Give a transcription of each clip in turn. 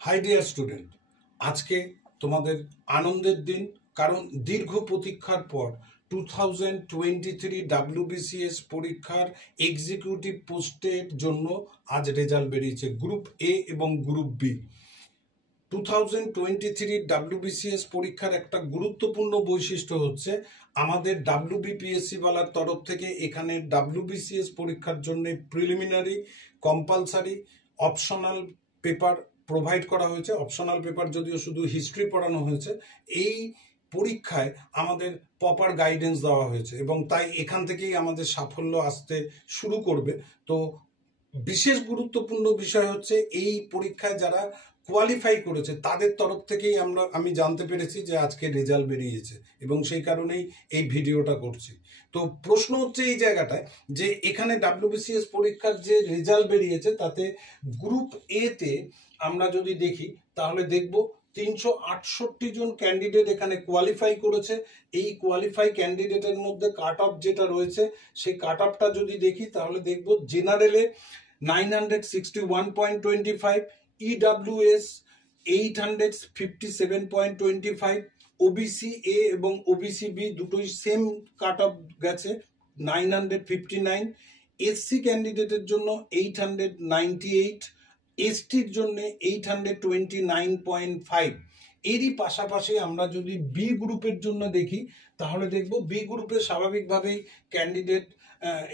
High dear student, আজকে তোমাদের আনন্দের দিন, কারণ দীর্ঘ প্রতীক্ষার পর 2023 WBCS পরীক্ষার এক্সিকিউটিভ পোস্টের জন্য আজ রেজাল্ট বেরিয়েছে গ্রুপ এ এবং গ্রুপ বি। 2023 WBCS পরীক্ষার একটা গুরুত্বপূর্ণ বৈশিষ্ট্য হচ্ছে আমাদের WBPSC বালার তরফ থেকে এখানে WBCS পরীক্ষার জন্য preliminary, compulsory, optional paper provide করা হয়েছে। অপশনাল পেপার যদিও শুধু হিস্ট্রি পড়ানো হয়েছে, এই পরীক্ষায় আমাদের প্রপার গাইডেন্স দেওয়া হয়েছে এবং তাই এখান থেকেই আমাদের সাফল্য আসতে শুরু করবে। তো বিশেষ গুরুত্বপূর্ণ বিষয় হচ্ছে এই পরীক্ষায় যারা কোয়ালিফাই করেছে তাদের তরফ থেকেই আমি জানতে পেরেছি যে আজকে রেজাল্ট বেরিয়েছে এবং সেই কারণেই এই ভিডিওটা করছি। তো প্রশ্ন হচ্ছে এই জায়গাটায় যে এখানে WBCS পরীক্ষার যে রেজাল্ট বেরিয়েছে তাতে গ্রুপ এ তে আমরা যদি দেখি তাহলে দেখব 368 জন ক্যান্ডিডেট এখানে কোয়ালিফাই করেছে। এই কোয়ালিফাই ক্যান্ডিডেটের মধ্যে কাট অফ যেটা রয়েছে সেই কাট অফটা যদি দেখি তাহলে দেখব জেনারেলে 961.25, EWS 857.25, OBC A এবং OBC B দুটোই সেম কাট অফ গেছে 959, SC ক্যান্ডিডেটের জন্য 898, এসটির জন্য 829.5। এরই পাশাপাশি আমরা যদি বি গ্রুপের জন্য দেখি তাহলে দেখব বি গ্রুপে স্বাভাবিকভাবেই ক্যান্ডিডেট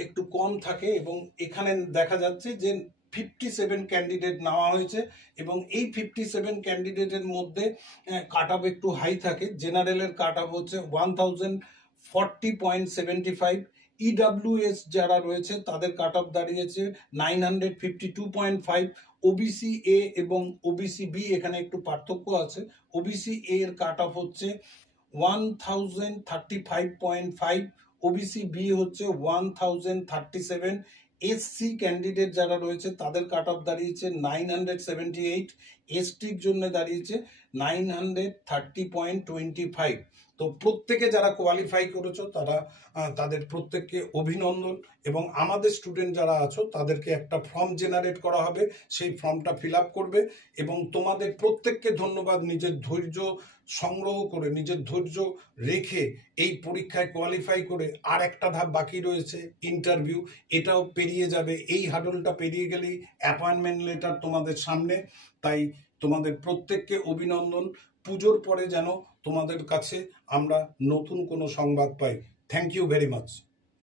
একটু কম থাকে এবং এখানে দেখা যাচ্ছে যে 57 ক্যান্ডিডেট নেওয়া হয়েছে এবং এই 57 ক্যান্ডিডেটের মধ্যে কাট অফ একটু হাই থাকে। জেনারেলের কাট অফ হচ্ছে 1040.75, EWS যারা রয়েছে তাদের কাট অফ দাঁড়িয়েছে 952.5, OBC A এবং OBC B এখানে একটু পার্থক্য আছে। OBC A এর কাট অফ হচ্ছে 1035.5, OBC B হচ্ছে 1037, SC ক্যান্ডিডেট যারা রয়েছে তাদের কাট অফ দাঁড়িয়েছে 978, এসটির জন্য দাঁড়িয়েছে 930.25। তো প্রত্যেকে যারা কোয়ালিফাই করেছো তাদের প্রত্যেককে অভিনন্দন এবং আমাদের স্টুডেন্ট যারা আছো তাদেরকে একটা ফর্ম জেনারেট করা হবে, সেই ফর্মটা ফিল আপ করবে এবং তোমাদের প্রত্যেককে ধন্যবাদ। নিজের ধৈর্য সংগ্রহ করে, নিজের ধৈর্য রেখে এই পরীক্ষায় কোয়ালিফাই করে আর একটা ধাপ বাকি রয়েছে ইন্টারভিউ, এটাও পেরিয়ে যাবে। এই হার্ডলটা পেরিয়ে গেলেই অ্যাপয়েন্টমেন্ট লেটার তোমাদের সামনে। তাই তোমাদের প্রত্যেককে অভিনন্দন। পুজোর পরে যেন তোমাদের কাছে আমরা নতুন কোনো সংবাদ পাই। Thank you very much.